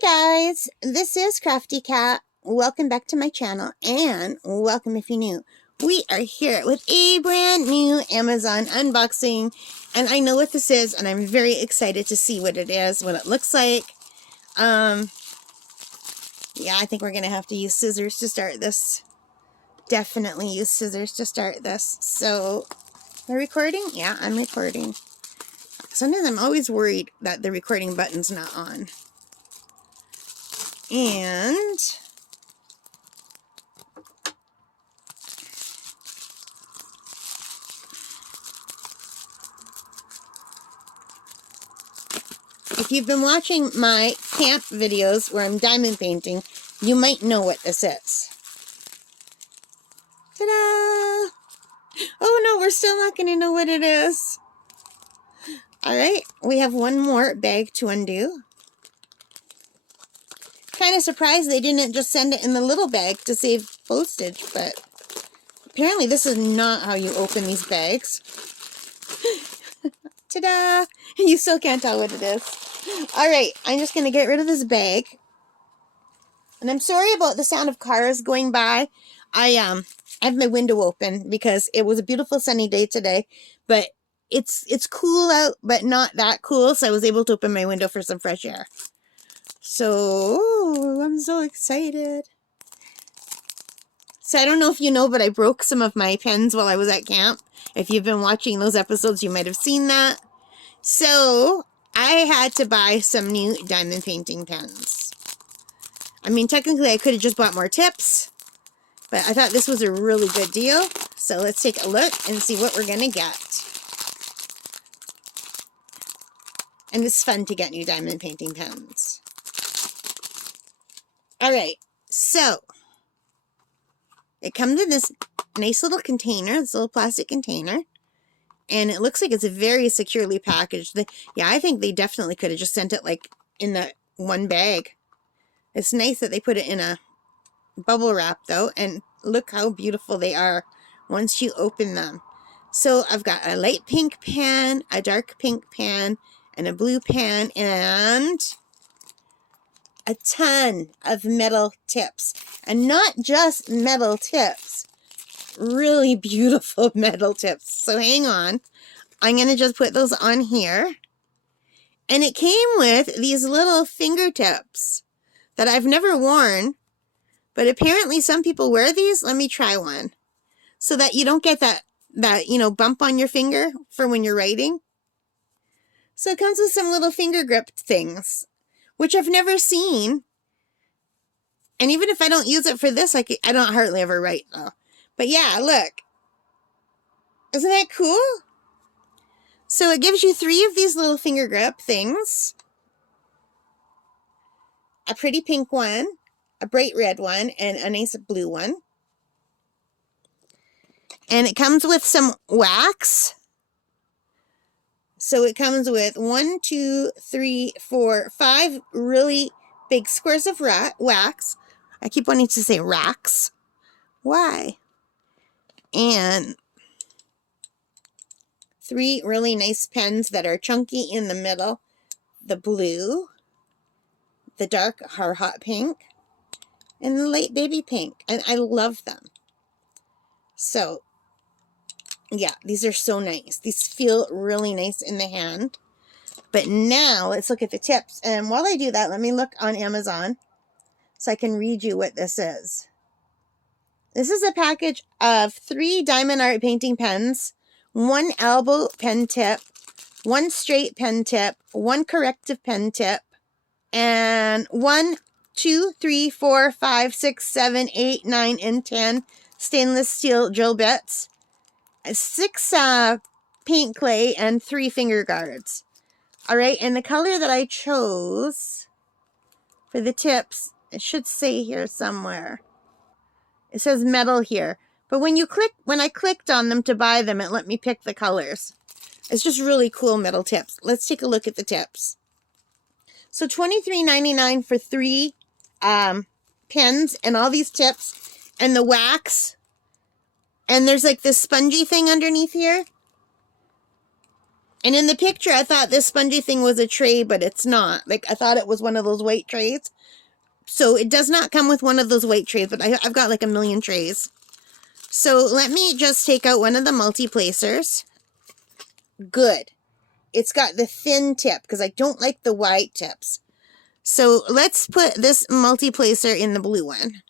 guys, this is Crafty Cat. Welcome back to my channel and welcome if you're new. We are here with a brand new Amazon unboxing and I know what this is and I'm very excited to see what it is, what it looks like. Yeah, I think we're going to have to use scissors to start this. Definitely use scissors to start this. So, am I recording? Yeah, I'm recording. Sometimes I'm always worried that the recording button's not on. And if you've been watching my camp videos where I'm diamond painting, you might know what this is. Ta-da! Oh no, we're still not going to know what it is. Alright, we have one more bag to undo. Kind of surprised they didn't just send it in the little bag to save postage, but apparently this is not how you open these bags. Ta-da! You still can't tell what it is. Alright, I'm just going to get rid of this bag. And I'm sorry about the sound of cars going by. I have my window open because it was a beautiful sunny day today, but it's cool out, but not that cool, so I was able to open my window for some fresh air. So, I'm so excited. So I don't know if you know, but I broke some of my pens while I was at camp. If you've been watching those episodes, you might have seen that. So, I had to buy some new diamond painting pens. I mean, technically I could have just bought more tips, but I thought this was a really good deal. So let's take a look and see what we're going to get. And it's fun to get new diamond painting pens. Alright, so it comes in this nice little container, this little plastic container. And it looks like it's very securely packaged. Yeah, I think they definitely could have just sent it like in the one bag. It's nice that they put it in a bubble wrap though, and look how beautiful they are once you open them. So I've got a light pink pan, a dark pink pan, and a blue pan, and a ton of metal tips. And not just metal tips, really beautiful metal tips. So hang on, I'm going to just put those on here. And it came with these little fingertips that I've never worn, but apparently some people wear these. Let me try one. So that you don't get that bump on your finger for when you're writing. So it comes with some little finger grip things, which I've never seen. And even if I don't use it for this, I don't hardly ever write though. But yeah, look. Isn't that cool? So it gives you 3 of these little finger grip things. A pretty pink one, a bright red one, and a nice blue one. And it comes with some wax. So it comes with 1, 2, 3, 4, 5 really big squares of wax. I keep wanting to say racks. Why? And 3 really nice pens that are chunky in the middle. The blue, the dark or hot pink, and the light baby pink. And I love them. So, yeah, these are so nice. These feel really nice in the hand. But now, let's look at the tips. And while I do that, let me look on Amazon so I can read you what this is. This is a package of 3 diamond art painting pens, 1 elbow pen tip, 1 straight pen tip, 1 corrective pen tip, and 1, 2, 3, 4, 5, 6, 7, 8, 9, and 10 stainless steel drill bits, 6 paint clay, and 3 finger guards. Alright, and the color that I chose for the tips, it should say here somewhere. It says metal here. But when I clicked on them to buy them, it let me pick the colors. It's just really cool metal tips. Let's take a look at the tips. So $23.99 for 3 pens and all these tips and the wax. And there's like this spongy thing underneath here. And in the picture, I thought this spongy thing was a tray, but it's not. Like, I thought it was one of those white trays. So it does not come with one of those white trays, but I've got like a million trays. So let me just take out one of the multi-placers. Good. It's got the thin tip because I don't like the wide tips. So let's put this multi-placer in the blue one.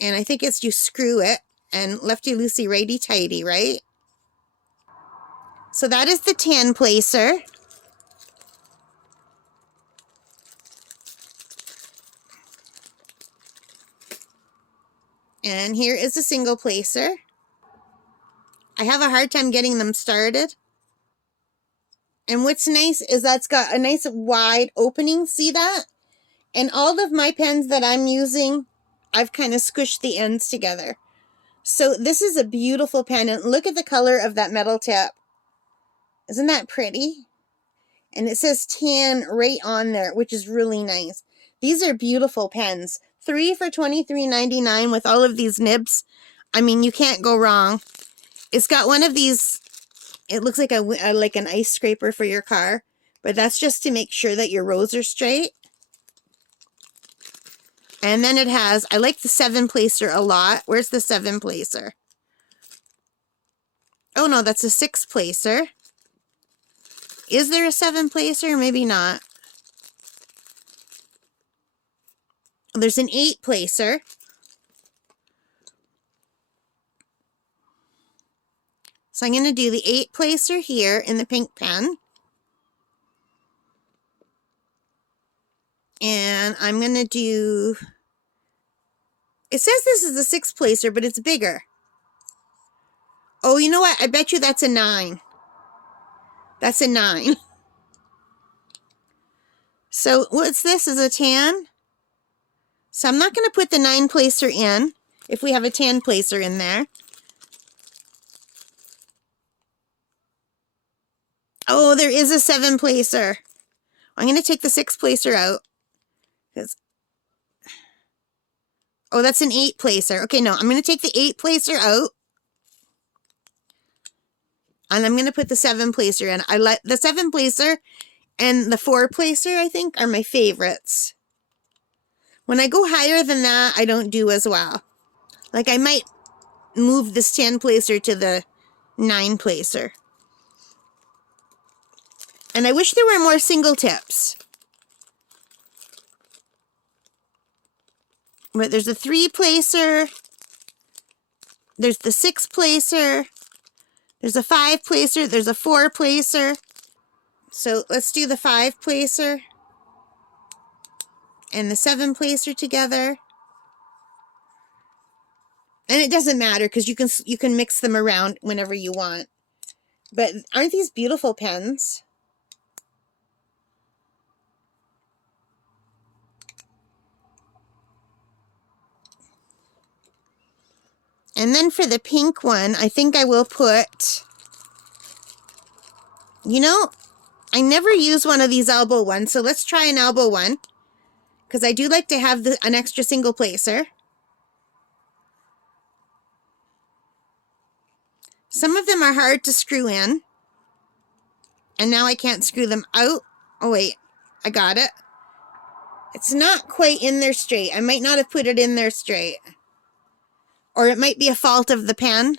And I think it's you screw it and lefty-loosey, righty-tighty, right? So that is the tan placer. And here is a single placer. I have a hard time getting them started. And what's nice is that's got a nice wide opening. See that? And all of my pens that I'm using, I've kind of squished the ends together. So this is a beautiful pen. And look at the color of that metal tip. Isn't that pretty? And it says tan right on there, which is really nice. These are beautiful pens. 3 for $23.99 with all of these nibs. I mean, you can't go wrong. It's got one of these, it looks like like an ice scraper for your car, but that's just to make sure that your rows are straight. And then it has, I like the 7-placer a lot. Where's the 7-placer? Oh no, that's a 6-placer. Is there a 7-placer? Maybe not. There's an 8-placer. So I'm going to do the 8-placer here in the pink pen. And I'm going to do, it says this is a 6-placer, but it's bigger. Oh, you know what? I bet you that's a 9. That's a 9. So what's this? Is a tan? So I'm not going to put the 9-placer in if we have a 10-placer in there. Oh, there is a 7-placer. I'm going to take the 6-placer out. Oh, that's an 8-placer. Okay, no, I'm going to take the 8-placer out. And I'm going to put the 7-placer in. I like the 7-placer and the 4-placer, I think, are my favorites. When I go higher than that, I don't do as well. Like, I might move this 10-placer to the 9-placer. And I wish there were more single tips. But there's a 3-placer. There's the 6-placer. There's a 5-placer. There's a 4-placer. So let's do the 5-placer and the 7-placer together. And it doesn't matter because you can mix them around whenever you want. But aren't these beautiful pens? And then for the pink one, I think I will put, you know, I never use one of these elbow ones, so let's try an elbow one. Because I do like to have an extra single placer. Some of them are hard to screw in. And now I can't screw them out. Oh wait, I got it. It's not quite in there straight. I might not have put it in there straight. Or it might be a fault of the pen.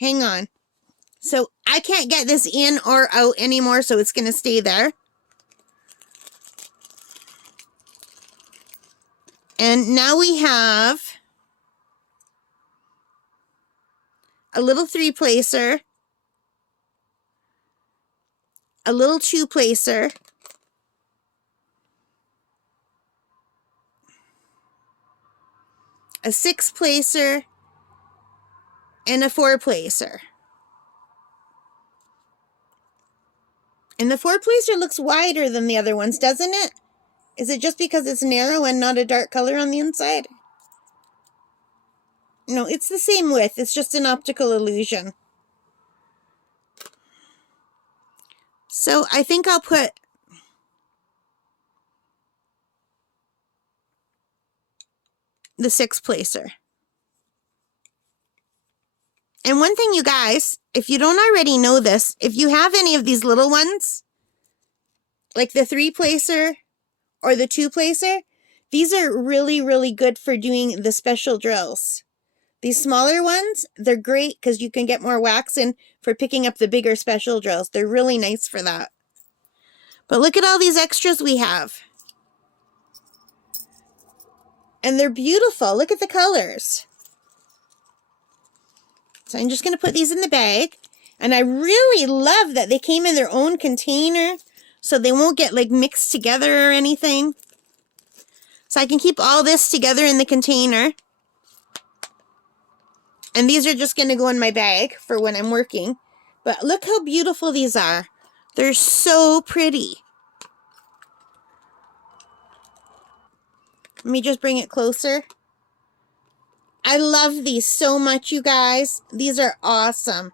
Hang on. So I can't get this in or out anymore, so it's going to stay there. And now we have a little 3-placer, a little 2-placer, a 6-placer, and a 4-placer. And the 4-placer looks wider than the other ones, doesn't it? Is it just because it's narrow and not a dark color on the inside? No, it's the same width. It's just an optical illusion. So I think I'll put the 6-placer. And one thing, you guys, if you don't already know this, if you have any of these little ones, like the 3-placer or the 2-placer, these are really, really good for doing the special drills. These smaller ones, they're great because you can get more wax in for picking up the bigger special drills. They're really nice for that. But look at all these extras we have. And they're beautiful. Look at the colors. So I'm just going to put these in the bag. And I really love that they came in their own container so they won't get like mixed together or anything. So I can keep all this together in the container. And these are just going to go in my bag for when I'm working. But look how beautiful these are. They're so pretty. Let me just bring it closer. I love these so much, you guys. These are awesome.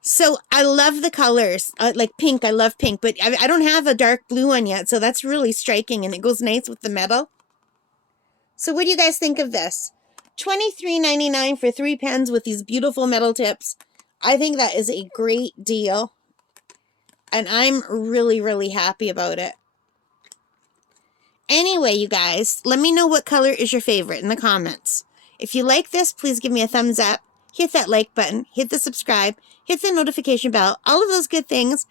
So I love the colors. Like pink, I love pink. But I don't have a dark blue one yet, so that's really striking. And it goes nice with the metal. So what do you guys think of this? $23.99 for 3 pens with these beautiful metal tips. I think that is a great deal. And I'm really, really happy about it. Anyway, you guys, let me know what color is your favorite in the comments. If you like this, please give me a thumbs up. Hit that like button. Hit the subscribe. Hit the notification bell. All of those good things.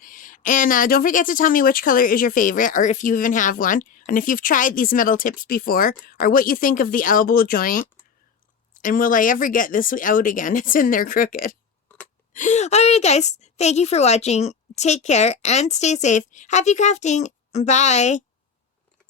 And don't forget to tell me which color is your favorite, or if you even have one. And if you've tried these metal tips before, or what you think of the elbow joint. And will I ever get this out again? It's in there crooked. Alright guys, thank you for watching. Take care and stay safe. Happy crafting. Bye.